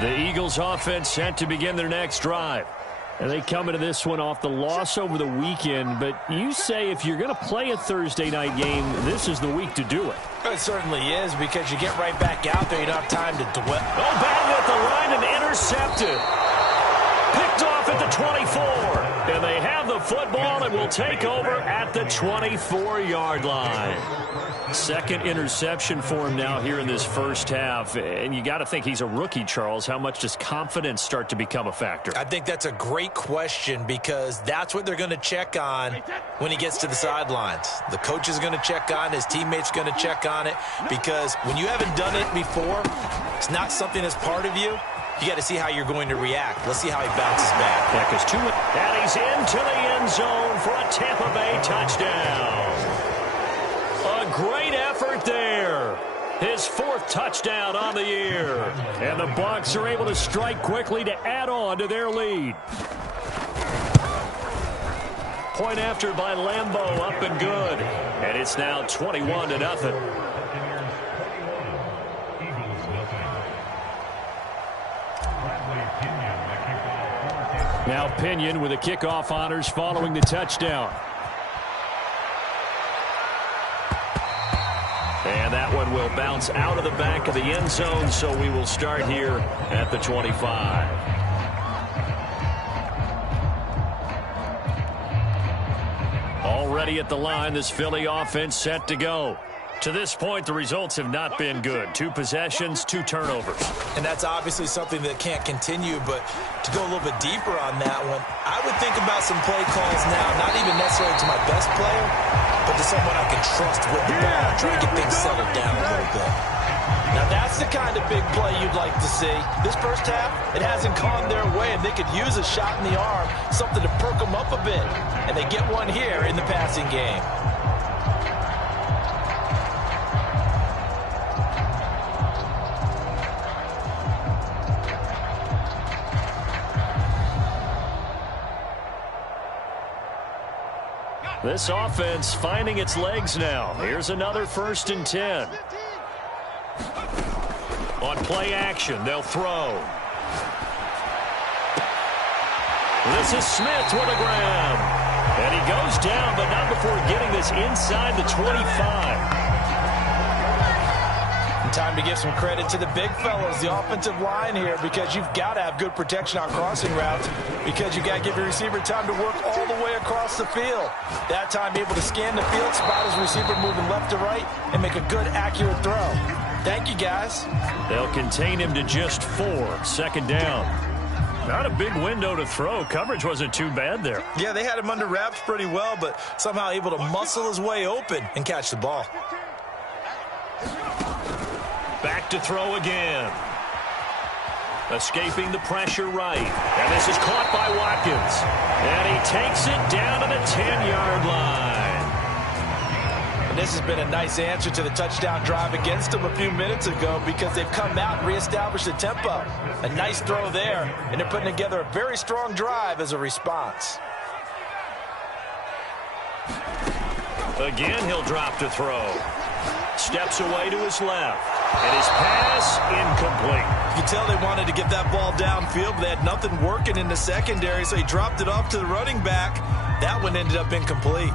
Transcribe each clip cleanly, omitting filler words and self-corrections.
The Eagles offense set to begin their next drive. And they come into this one off the loss over the weekend. But you say if you're going to play a Thursday night game, this is the week to do it. It certainly is, because you get right back out there. You don't have time to dwell. Oh, bang at the line and intercepted. Picked off at the 24. And they have the football and will take over at the 24-yard line. Second interception for him now here in this first half. And you got to think he's a rookie, Charles. How much does confidence start to become a factor? I think that's a great question, because that's what they're going to check on when he gets to the sidelines. The coach is going to check on, his teammates going to check on it, because when you haven't done it before, it's not something that's part of you. You got to see how you're going to react. Let's see how he bounces back. That goes to it. And he's into the end zone for a Tampa Bay touchdown. A great effort there. His fourth touchdown on the year. And the Bucs are able to strike quickly to add on to their lead. Point after by Lambeau, up and good. And it's now 21-0. Now Pinion with the kickoff honors following the touchdown. And that one will bounce out of the back of the end zone, so we will start here at the 25. Already at the line, this Philly offense set to go. To this point, the results have not been good. 2 possessions, 2 turnovers. And that's obviously something that can't continue, but to go a little bit deeper on that one, I would think about some play calls now, not even necessarily to my best player, but to someone I can trust with the ball, try to get things settled down a little bit. Now that's the kind of big play you'd like to see. This first half, it hasn't gone their way, and they could use a shot in the arm, something to perk them up a bit. And they get one here in the passing game. This offense finding its legs now. Here's another 1st and 10. On play action, they'll throw. This is Smith with a grab. And he goes down, but not before getting this inside the 25. Time to give some credit to the big fellas, the offensive line here, because you've got to have good protection on crossing routes, because you've got to give your receiver time to work all the way across the field. That time able to scan the field, spot his receiver moving left to right, and make a good, accurate throw. Thank you, guys. They'll contain him to just 4. 2nd down. Not a big window to throw. Coverage wasn't too bad there. Yeah, they had him under wraps pretty well, but somehow able to muscle his way open and catch the ball. Back to throw again. Escaping the pressure right. And this is caught by Watkins. And he takes it down to the 10-yard line. And this has been a nice answer to the touchdown drive against them a few minutes ago, because they've come out and reestablished the tempo. A nice throw there, and they're putting together a very strong drive as a response. Again, he'll drop to throw. Steps away to his left. And his pass incomplete. You can tell they wanted to get that ball downfield, but they had nothing working in the secondary, so he dropped it off to the running back. That one ended up incomplete.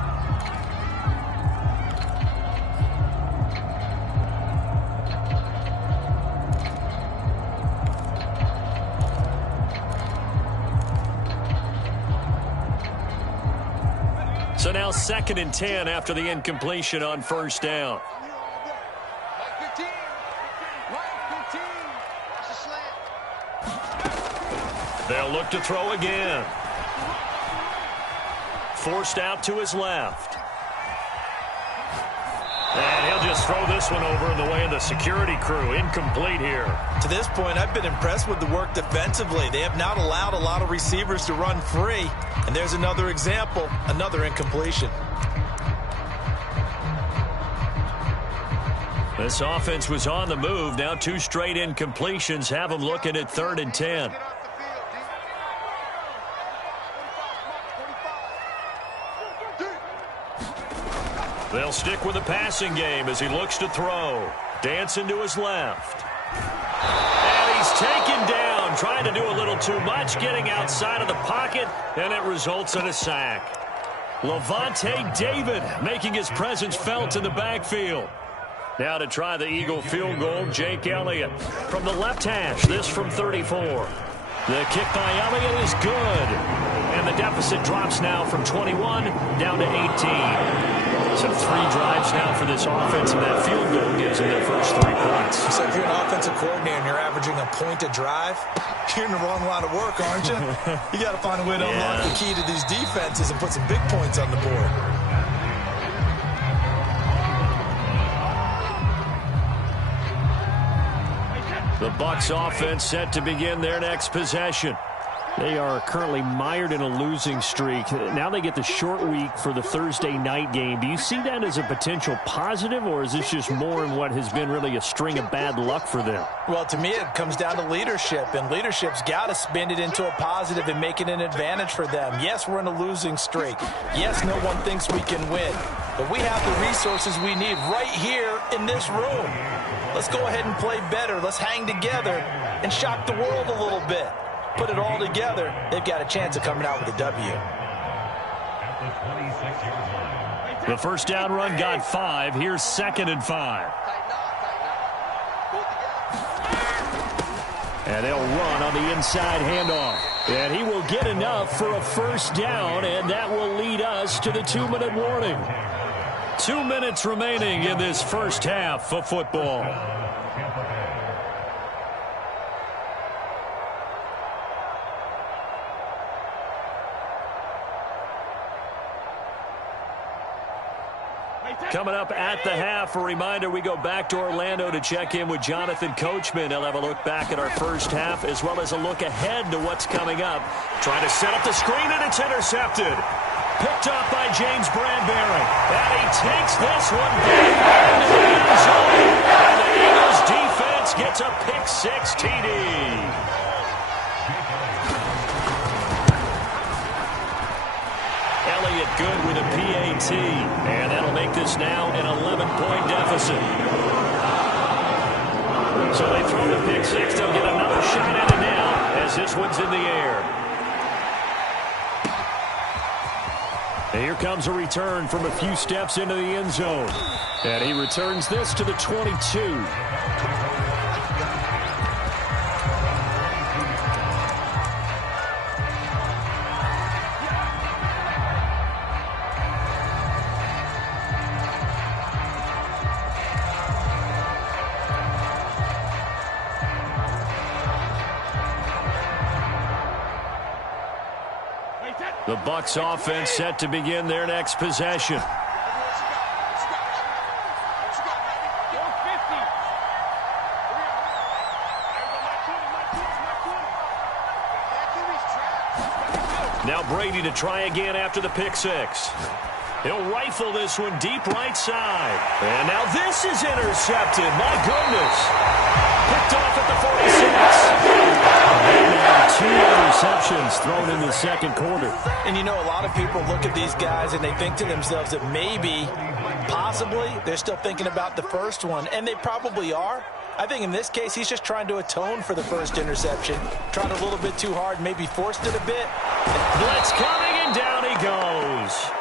So now 2nd and 10 after the incompletion on 1st down. They'll look to throw again. Forced out to his left. And he'll just throw this one over in the way of the security crew. Incomplete here. To this point, I've been impressed with the work defensively. They have not allowed a lot of receivers to run free. And there's another example, another incompletion. This offense was on the move. Now 2 straight incompletions have them looking at 3rd and 10. They'll stick with the passing game as he looks to throw. Dancing to his left. And he's He's taken down, trying to do a little too much, getting outside of the pocket, and it results in a sack. Levante David making his presence felt in the backfield. Now to try the Eagle field goal, Jake Elliott. From the left hash, this from 34. The kick by Elliott is good. And the deficit drops now from 21 down to 18. So 3 drives now for this offense, and that field goal gives them their first 3 points. So if you're an offensive coordinator and you're averaging a point a drive, you're in the wrong line of work, aren't you? You got to find a way to unlock the key to these defenses and put some big points on the board. The Bucs offense set to begin their next possession. They are currently mired in a losing streak. Now they get the short week for the Thursday night game. Do you see that as a potential positive, or is this just more in what has been really a string of bad luck for them? Well, to me, it comes down to leadership, and leadership's got to spin it into a positive and make it an advantage for them. Yes, we're in a losing streak. Yes, no one thinks we can win, but we have the resources we need right here in this room. Let's go ahead and play better. Let's hang together and shock the world a little bit. Put it all together, they've got a chance of coming out with a W. The first down run got 5. Here's 2nd and 5. And they'll run on the inside handoff. And he will get enough for a first down, and that will lead us to the 2-minute warning. 2 minutes remaining in this first half of football. Coming up at the half, a reminder, we go back to Orlando to check in with Jonathan Coachman. He'll have a look back at our first half as well as a look ahead to what's coming up. Trying to set up the screen, and it's intercepted. Picked up by James Bradbury. And he takes this one back into the end zone. And the Eagles defense gets a pick-6 TD. Elliott good with a PAT, and that'll make this now an 11-point deficit. So they throw the pick-6. They'll get another shot at it now as this one's in the air. And here comes a return from a few steps into the end zone. And he returns this to the 22. The Bucs offense set to begin their next possession. Now Brady to try again after the pick-6. He'll rifle this one deep right side. And now this is intercepted. My goodness. Picked off at the 46. And 2 interceptions thrown in the second quarter. And you know, a lot of people look at these guys and they think to themselves that maybe, possibly, they're still thinking about the first one. And they probably are. I think in this case, he's just trying to atone for the first interception. Tried a little bit too hard, maybe forced it a bit. Blitz coming, and down he goes.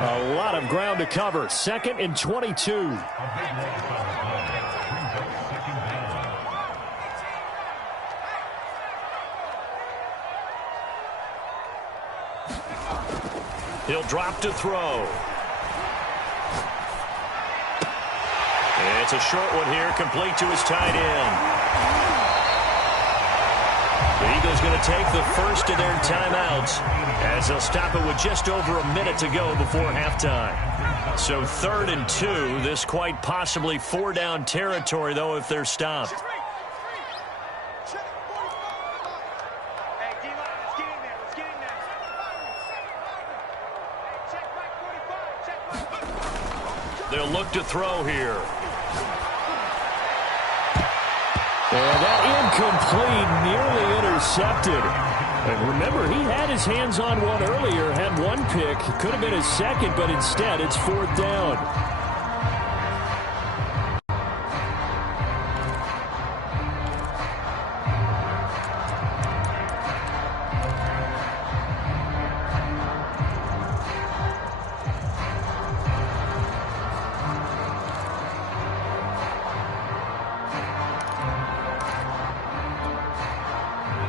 A lot of ground to cover. 2nd and 22. He'll drop to throw. It's a short one here, complete to his tight end. The Eagles going to take the first of their timeouts as they'll stop it with just over a minute to go before halftime. So 3rd and 2, this quite possibly 4-down territory, though, if they're stopped. They'll look to throw here. And that incomplete, nearly intercepted. And remember, he had his hands on one earlier, had one pick. Could have been his second, but instead it's 4th down.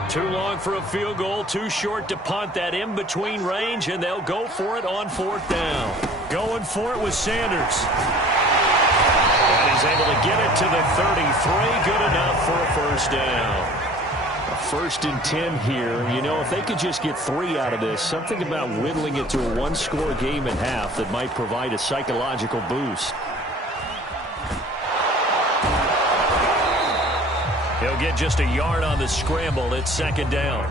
Too long for a field goal, too short to punt. That in between range, and they'll go for it on 4th down. Going for it with Sanders. And he's able to get it to the 33. Good enough for a first down. A 1st and 10 here. You know, if they could just get 3 out of this, something about whittling it to a 1-score game at half that might provide a psychological boost. He'll get just a yard on the scramble. It's 2nd down.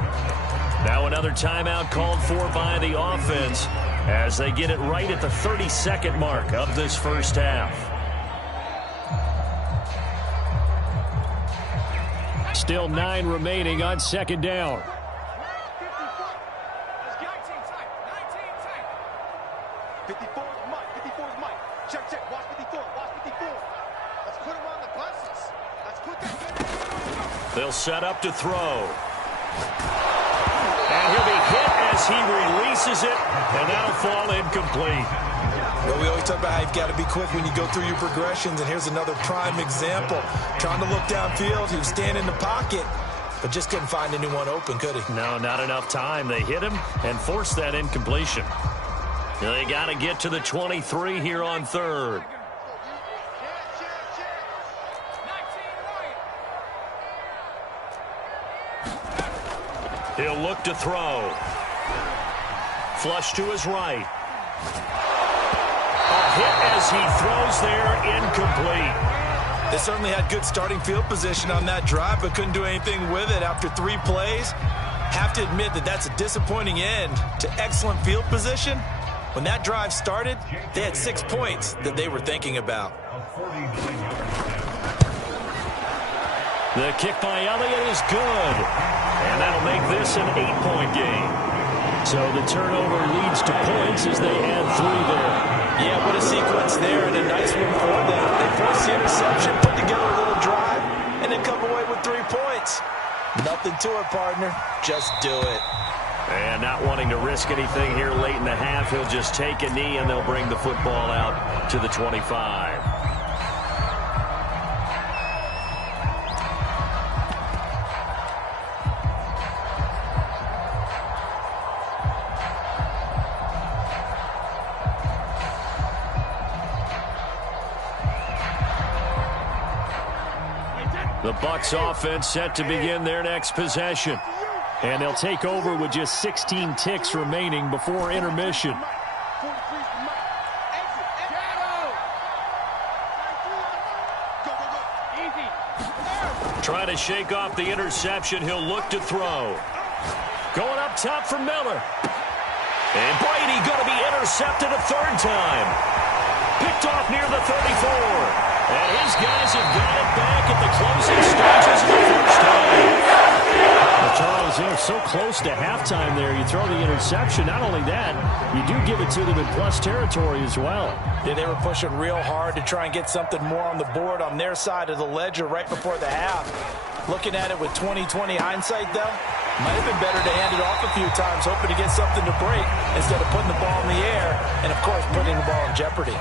Now another timeout called for by the offense as they get it right at the 32nd mark of this first half. Still 9 remaining on 2nd down. They'll set up to throw. And he'll be hit as he releases it, and that'll fall incomplete. Well, we always talk about how you've got to be quick when you go through your progressions, and here's another prime example. Trying to look downfield, he was standing in the pocket, but just couldn't find anyone open, could he? No, not enough time. They hit him and forced that incompletion. They got to get to the 23 here on 3rd. He'll look to throw. Flush to his right. A hit as he throws there, incomplete. They certainly had good starting field position on that drive, but couldn't do anything with it after 3 plays. Have to admit that that's a disappointing end to excellent field position. When that drive started, they had 6 points that they were thinking about. The kick by Elliott is good. And that'll make this an 8-point game. So the turnover leads to points as they add 3 there. Yeah, what a sequence there, and a nice one for them. They forced the interception, put together a little drive, and then come away with 3 points. Nothing to it, partner. Just do it. And not wanting to risk anything here late in the half, he'll just take a knee, and they'll bring the football out to the 25. The Bucs offense set to begin their next possession. And they'll take over with just 16 ticks remaining before intermission. Trying to shake off the interception. He'll look to throw. Going up top for Miller. And Brady going to be intercepted a 3rd time. Picked off near the 34. And his guys have got it back at the closing stages of the first half. Well, Charles, they're so close to halftime there. You throw the interception. Not only that, you do give it to them in plus territory as well. Yeah, they were pushing real hard to try and get something more on the board on their side of the ledger right before the half. Looking at it with 20/20 hindsight, though, might have been better to hand it off a few times, hoping to get something to break instead of putting the ball in the air and, of course, putting the ball in jeopardy.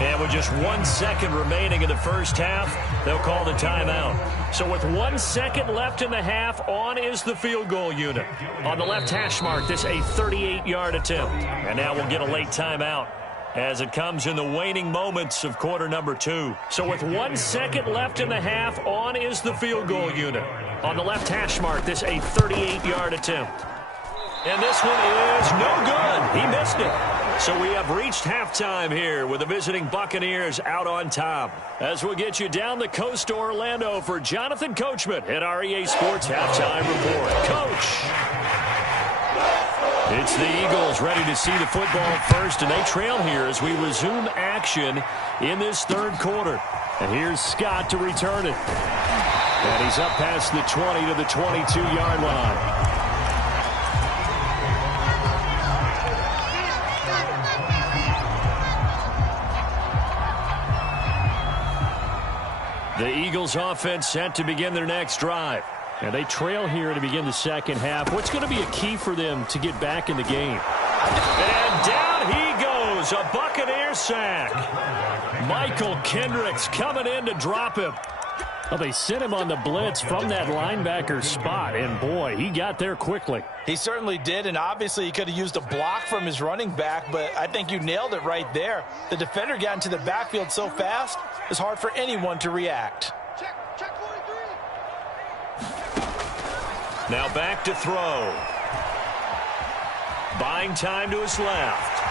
And with just 1 second remaining in the first half, they'll call the timeout. So with 1 second left in the half, on is the field goal unit. On the left hash mark, this a 38-yard attempt. And now we'll get a late timeout as it comes in the waning moments of quarter number 2. So with 1 second left in the half, on is the field goal unit. On the left hash mark, this a 38-yard attempt. And this one is no good. He missed it. So we have reached halftime here with the visiting Buccaneers out on top. As we'll get you down the coast to Orlando for Jonathan Coachman at our EA Sports Halftime Report. Coach! It's the Eagles ready to see the football first, and they trail here as we resume action in this 3rd quarter. And here's Scott to return it. And he's up past the 20 to the 22-yard line. The Eagles offense set to begin their next drive. And they trail here to begin the second half. What's going to be a key for them to get back in the game? And down he goes. A Buccaneer sack. Michael Kendricks coming in to drop him. Well, they sent him on the blitz from that linebacker spot, and boy, he got there quickly. He certainly did, and obviously he could have used a block from his running back, but I think you nailed it right there. The defender got into the backfield so fast, it's hard for anyone to react. Check 43. Now back to throw. Buying time to his left.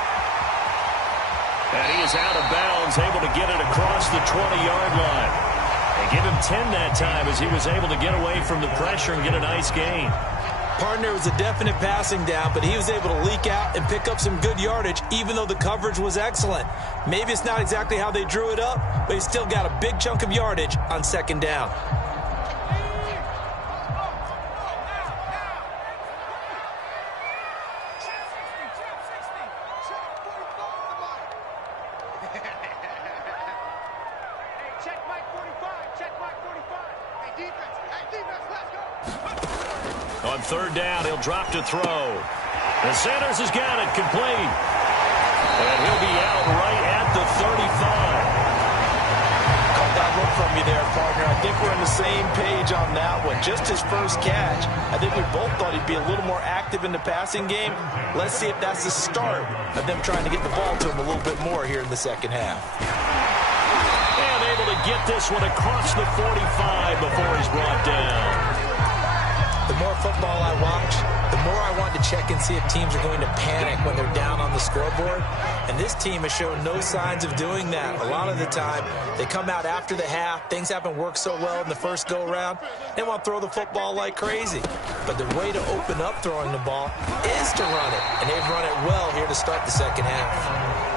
And he is out of bounds, able to get it across the 20-yard line. They give him 10 that time as he was able to get away from the pressure and get a nice gain. Partner was a definite passing down, but he was able to leak out and pick up some good yardage, even though the coverage was excellent. Maybe it's not exactly how they drew it up, but he still got a big chunk of yardage on second down. On third down, he'll drop to throw. And Sanders has got it complete. And he'll be out right at the 35. Caught that look from you there, partner. I think we're on the same page on that one. Just his first catch. I think we both thought he'd be a little more active in the passing game. Let's see if that's the start of them trying to get the ball to him a little bit more here in the second half. And able to get this one across the 45 before he's brought down. The more football I watch, the more I want to check and see if teams are going to panic when they're down on the scoreboard. And this team has shown no signs of doing that. A lot of the time, they come out after the half. Things haven't worked so well in the first go-around. They want to throw the football like crazy. But the way to open up throwing the ball is to run it. And they've run it well here to start the second half.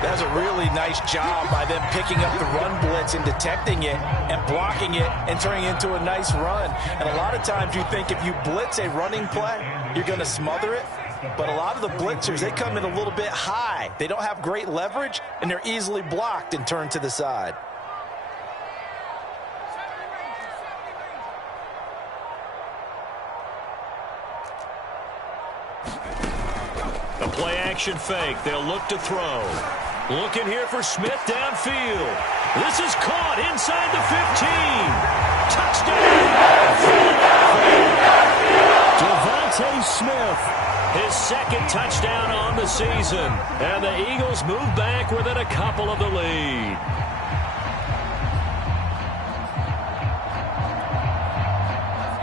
That's a really nice job by them picking up the run blitz and detecting it and blocking it and turning it into a nice run. And a lot of times you think if you blitz a running play, you're going to smother it. But a lot of the blitzers, they come in a little bit high. They don't have great leverage, and they're easily blocked and turned to the side. A play-action fake. They'll look to throw. Looking here for Smith downfield. This is caught inside the 15. Touchdown! Devontae Smith, his second touchdown on the season. And the Eagles move back within a couple of the lead.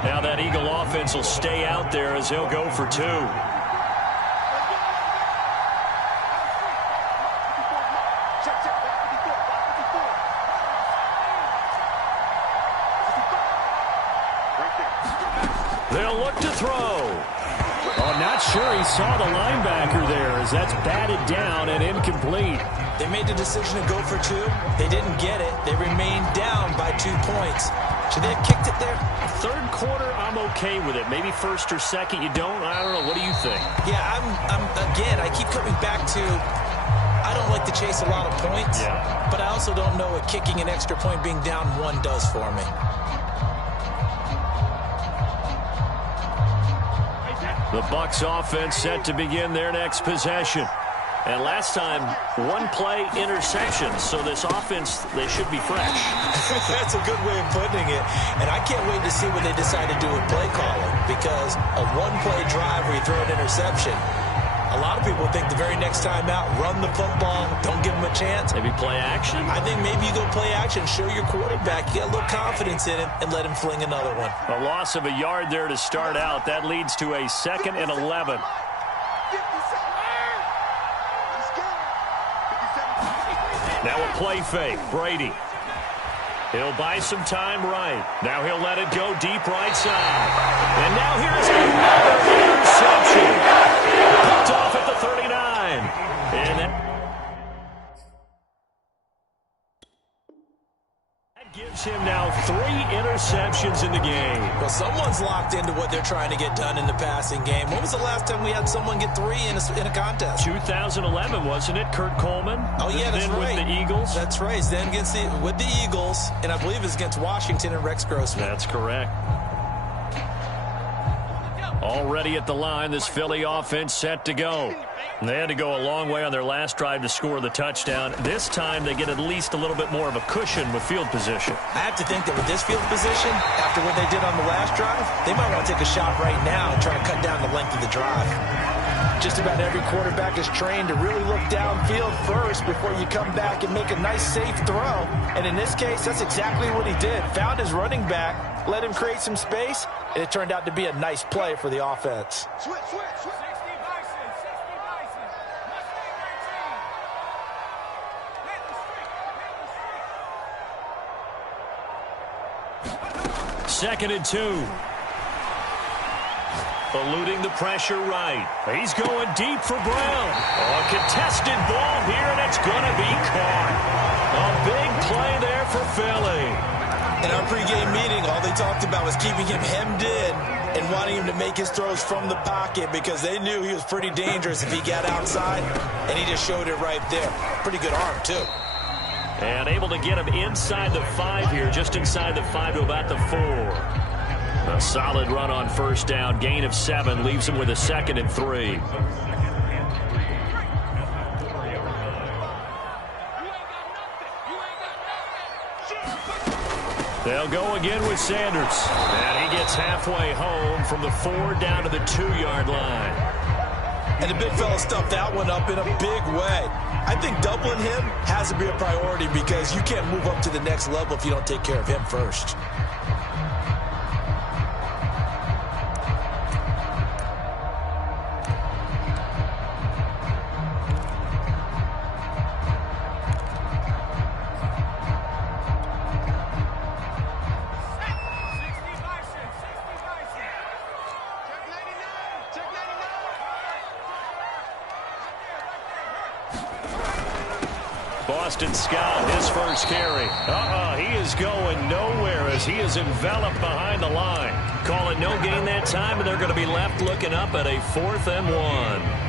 Now that Eagle offense will stay out there as he'll go for two. They'll look to throw. Oh, not sure he saw the linebacker there as that's batted down and incomplete. They made the decision to go for two. They didn't get it. They remained down by 2 points. Should they have kicked it there? Third quarter, I'm okay with it. Maybe first or second, you don't. I don't know. What do you think? Yeah, again, I keep coming back to I don't like to chase a lot of points, but I also don't know what kicking an extra point being down 1 does for me. The Bucs offense set to begin their next possession. And last time, 1 play interception. So this offense, they should be fresh. That's a good way of putting it. And I can't wait to see what they decide to do with play calling. Because a 1-play drive where you throw an interception, a lot of people think the very next time out, run the football, don't give them a chance. Maybe play action? I think maybe you go play action, show your quarterback, you get a little confidence in him, and let him fling another one. A loss of a yard there to start out. That leads to a 2nd and 11. Now a play fake. Brady. He'll buy some time right. Now he'll let it go deep right side. And now here's another interception. Picked off at the 39. And that gives him now 3 interceptions in the game. Well, someone's locked into what they're trying to get done in the passing game. When was the last time we had someone get 3 in a contest? 2011, wasn't it? Kurt Coleman? Oh, yeah, that's right. With the Eagles? That's right. Then with the Eagles, and I believe it's against Washington and Rex Grossman. That's correct. Already at the line, this Philly offense set to go. They had to go a long way on their last drive to score the touchdown. This time they get at least a little bit more of a cushion with field position. I have to think that with this field position, after what they did on the last drive, they might want to take a shot right now and try to cut down the length of the drive. Just about every quarterback is trained to really look downfield first before you come back and make a nice, safe throw. And in this case, that's exactly what he did. Found his running back, let him create some space, and it turned out to be a nice play for the offense. Switch. Second and 2. Eluding the pressure right. He's going deep for Brown. A contested ball here, and it's going to be caught. A big play there for Philly. In our pregame meeting, all they talked about was keeping him hemmed in and wanting him to make his throws from the pocket because they knew he was pretty dangerous if he got outside, and he just showed it right there. Pretty good arm, too. And able to get him inside the 5 here, just inside the 5 to about the 4. A solid run on first down, gain of 7, leaves him with a 2nd and 3. They'll go again with Sanders. And he gets halfway home from the 4 down to the 2-yard line. And the big fella stuffed that one up in a big way. I think doubling him has to be a priority because you can't move up to the next level if you don't take care of him first. Boston Scott, his first carry. He is going nowhere as he is enveloped behind the line. Calling no gain that time, and they're going to be left looking up at a 4th and 1.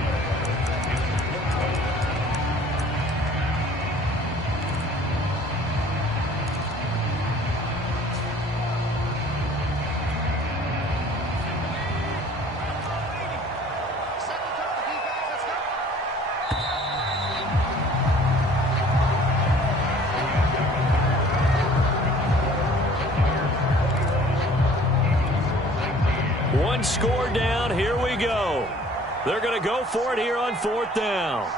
One score down. Here we go. They're going to go for it here on 4th down.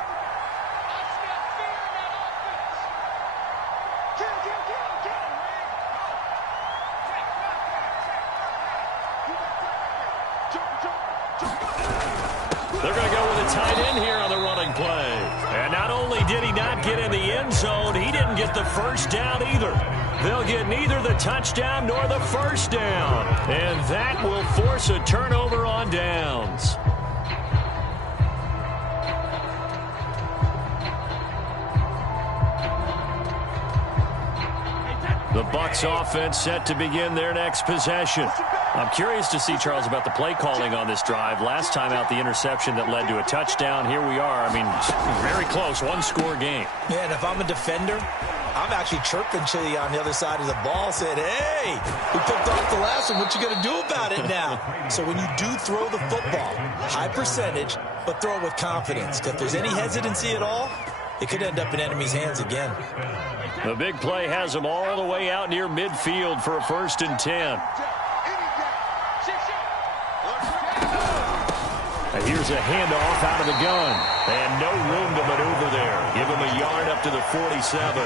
They're going to go with a tight end here on the running play. And not only did he not get in the end zone, he didn't get the first down either. They'll get neither the touchdown nor the first down. And that will force a turnover on downs. The Bucs offense set to begin their next possession. I'm curious to see, Charles, about the play calling on this drive. Last time out, the interception that led to a touchdown. Here we are. I mean, very close, one-score game. Yeah, and if I'm a defender, I'm actually chirping Chili on the other side of the ball, saying, hey, we picked off the last one. What you going to do about it now? So when you do throw the football, high percentage, but throw it with confidence. Because if there's any hesitancy at all, it could end up in enemy's hands again. The big play has them all the way out near midfield for a 1st and 10. And here's a handoff out of the gun. And no room to maneuver there. Give him a yard up to the 47.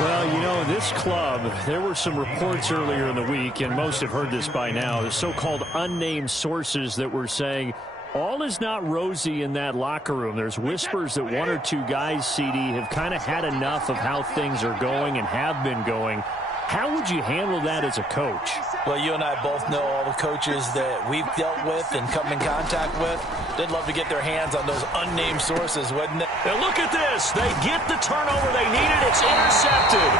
Well, you know, this club, there were some reports earlier in the week, and most have heard this by now, the so-called unnamed sources that were saying all is not rosy in that locker room. There's whispers that 1 or 2 guys, CD, have kind of had enough of how things are going and have been going. How would you handle that as a coach? Well, you and I both know all the coaches that we've dealt with and come in contact with. They'd love to get their hands on those unnamed sources, wouldn't they? And look at this. They get the turnover they needed. It's intercepted.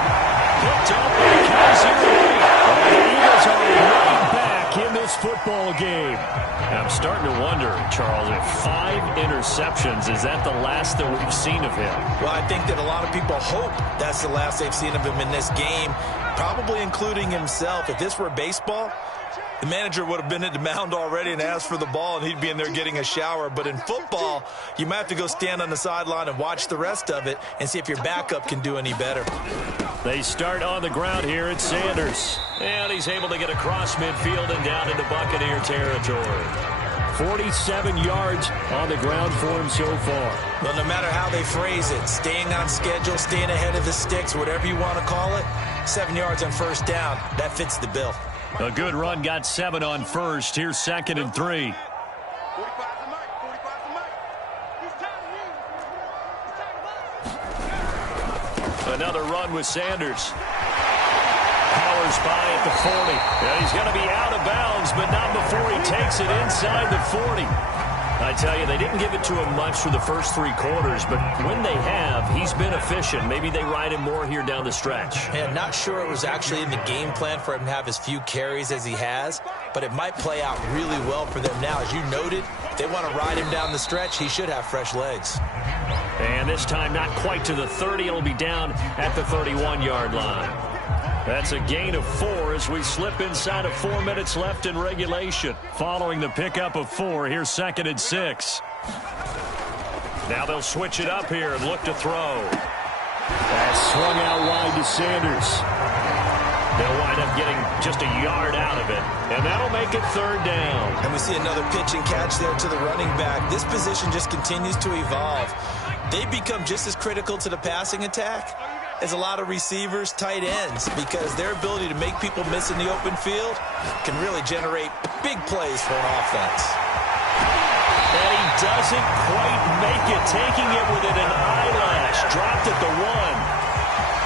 Picked up by Kaiser. The Eagles are right back in this football game. I'm starting to wonder, Charles, if 5 interceptions, is that the last that we've seen of him? Well, I think that a lot of people hope that's the last they've seen of him in this game. probably including himself. If this were baseball, the manager would have been at the mound already and asked for the ball, and he'd be in there getting a shower. But in football, you might have to go stand on the sideline and watch the rest of it and see if your backup can do any better. They start on the ground here at Sanders. And he's able to get across midfield and down into Buccaneer territory. 47 yards on the ground for him so far. Well, no matter how they phrase it, staying on schedule, staying ahead of the sticks, whatever you want to call it, 7 yards on first down, that fits the bill. A good run got 7 on first. Here's 2nd and 3. Another run with Sanders. Powers by at the 40. And he's going to be out of bounds, but not before he takes it inside the 40. I tell you, they didn't give it to him much for the first 3 quarters, but when they have, he's been efficient. Maybe they ride him more here down the stretch. Yeah, not sure it was actually in the game plan for him to have as few carries as he has, but it might play out really well for them now. As you noted, if they want to ride him down the stretch, he should have fresh legs. And this time not quite to the 30. It'll be down at the 31-yard line. That's a gain of 4 as we slip inside of 4 minutes left in regulation. Following the pickup of 4, here's 2nd and 6. Now they'll switch it up here and look to throw. That's swung out wide to Sanders. They'll wind up getting just a yard out of it, and that'll make it 3rd down. And we see another pitch and catch there to the running back. This position just continues to evolve. They become just as critical to the passing attack as a lot of receivers, tight ends, because their ability to make people miss in the open field can really generate big plays for an offense. And he doesn't quite make it, taking it within an eyelash. Dropped at the 1.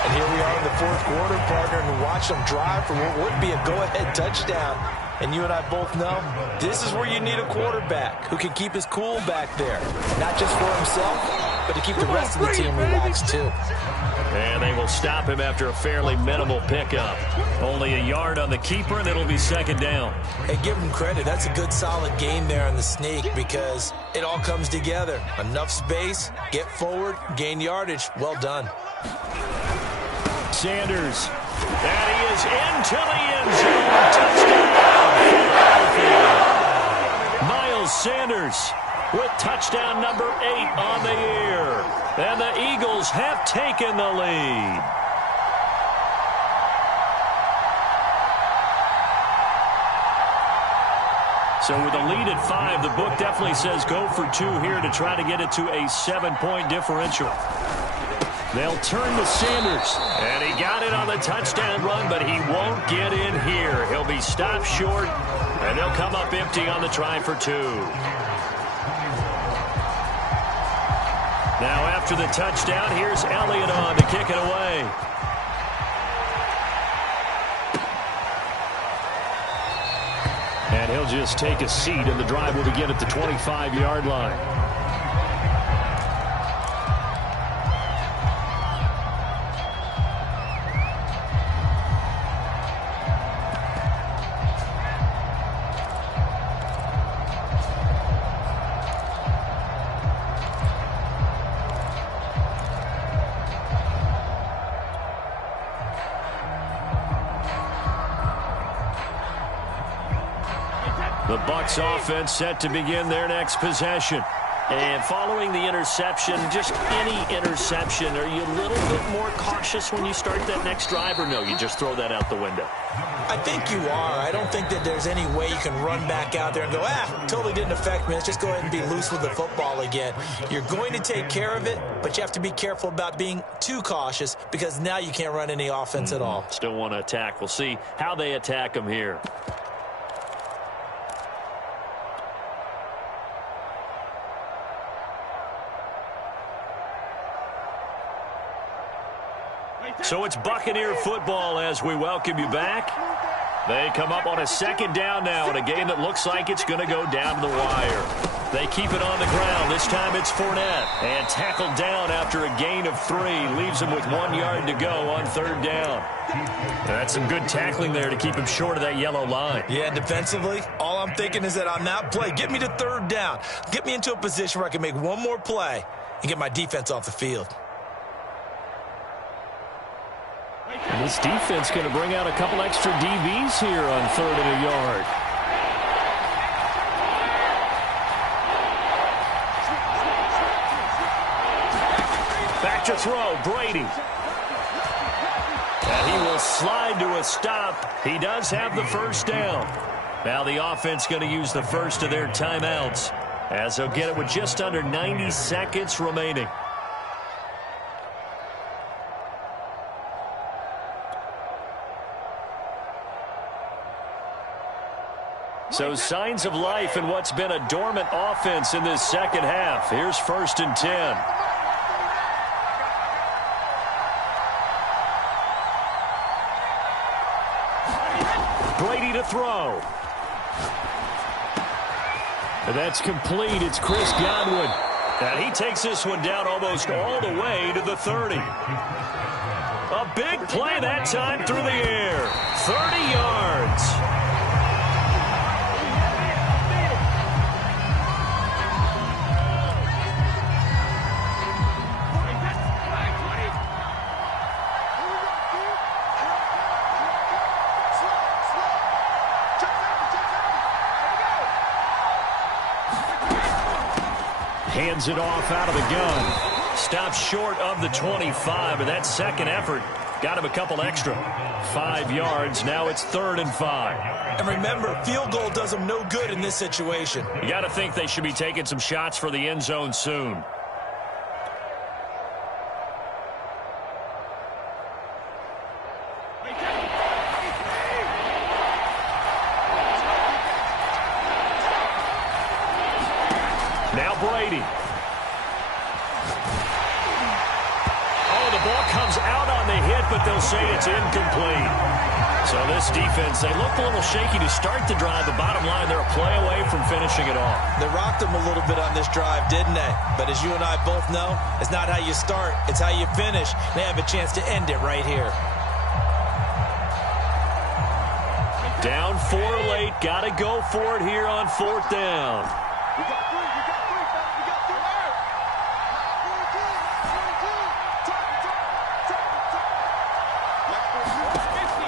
And here we are in the 4th quarter, partner, and watch them drive for what would be a go-ahead touchdown. And you and I both know this is where you need a quarterback who can keep his cool back there, not just for himself, but to keep the rest of the team relaxed too. And they will stop him after a fairly minimal pickup. Only a yard on the keeper, and it'll be 2nd down. Hey, give him credit. That's a good, solid game there on the sneak because it all comes together. Enough space, get forward, gain yardage. Well done. Sanders. And he is into the end zone. Touchdown. Miles Sanders with touchdown number 8 on the year. And the Eagles have taken the lead. So with a lead at 5, the book definitely says go for 2 here to try to get it to a 7-point differential. They'll turn to Sanders. And he got it on the touchdown run, but he won't get in here. He'll be stopped short, and they'll come up empty on the try for 2. Now after the touchdown, here's Elliott on to kick it away. And he'll just take a seat, and the drive will begin at the 25-yard line. The Bucs offense set to begin their next possession. And following the interception, just any interception, are you a little bit more cautious when you start that next drive, or no, you just throw that out the window? I think you are. I don't think that there's any way you can run back out there and go, totally didn't affect me. Let's just go ahead and be loose with the football again. You're going to take care of it, but you have to be careful about being too cautious because now you can't run any offense at all. Still want to attack. We'll see how they attack them here. So it's Buccaneer football as we welcome you back. They come up on a 2nd down now in a game that looks like it's going to go down to the wire. They keep it on the ground. This time it's Fournette. And tackled down after a gain of 3. Leaves him with 1 yard to go on 3rd down. That's some good tackling there to keep him short of that yellow line. Yeah, defensively, all I'm thinking is that on that play, get me to 3rd down. Get me into a position where I can make one more play and get my defense off the field. This defense going to bring out a couple extra DBs here on 3rd and a yard. Back to throw, Brady. And he will slide to a stop. He does have the first down. Now the offense going to use the first of their timeouts, as they'll get it with just under 90 seconds remaining. So signs of life in what's been a dormant offense in this second half. Here's 1st and 10. Brady to throw. And that's complete. It's Chris Godwin. And he takes this one down almost all the way to the 30. A big play that time through the air. 30 yards. Hands it off out of the gun. Stops short of the 25, but that second effort got him a couple extra. 5 yards. Now it's 3rd and 5. And remember, field goal does them no good in this situation. You got to think they should be taking some shots for the end zone soon. Now Brady. Oh, the ball comes out on the hit, but they'll say it's incomplete. So this defense, they looked a little shaky to start the drive. The bottom line, they're a play away from finishing it off. They rocked them a little bit on this drive, didn't they? But as you and I both know, it's not how you start, it's how you finish. They have a chance to end it right here. Down 4 late. Got to go for it here on 4th down.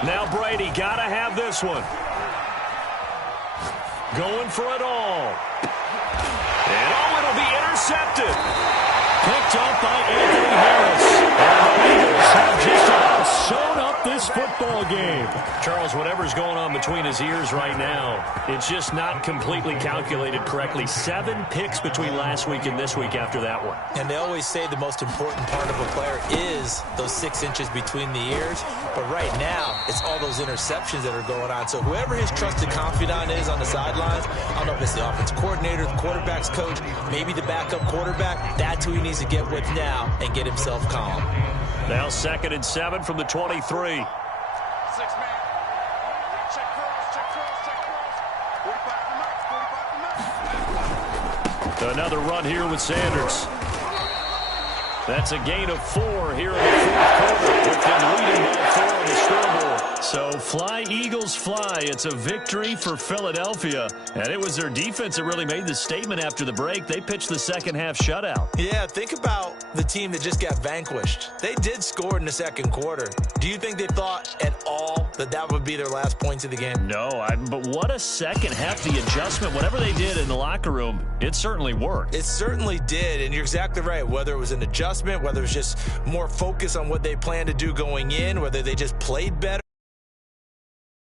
Now Brady, got to have this one. Going for it all. And it'll be intercepted. Picked up by Anthony Harris. And the Eagles have just about sewn up this football game. Charles, whatever's going on between his ears right now, it's just not completely calculated correctly. 7 picks between last week and this week after that one. And they always say the most important part of a player is those 6 inches between the ears. But right now, it's all those interceptions that are going on. So whoever his trusted confidant is on the sidelines, I don't know if it's the offensive coordinator, the quarterback's coach, maybe the backup quarterback, that's who he needs to get with now and get himself calm. Now 2nd and 7 from the 23. 6-man. Check cross. 45 to max. Another run here with Sanders. That's a gain of 4 here in the 4th quarter, with them leading by 4 on the scoreboard. So fly, Eagles, fly. It's a victory for Philadelphia. And it was their defense that really made the statement after the break. They pitched the second half shutout. Yeah, think about the team that just got vanquished. They did score in the 2nd quarter. Do you think they thought at all that that would be their last points of the game? No, but what a second half. The adjustment, whatever they did in the locker room, it certainly worked. It certainly did, and you're exactly right. Whether it was an adjustment, whether it was just more focus on what they planned to do going in, whether they just played better.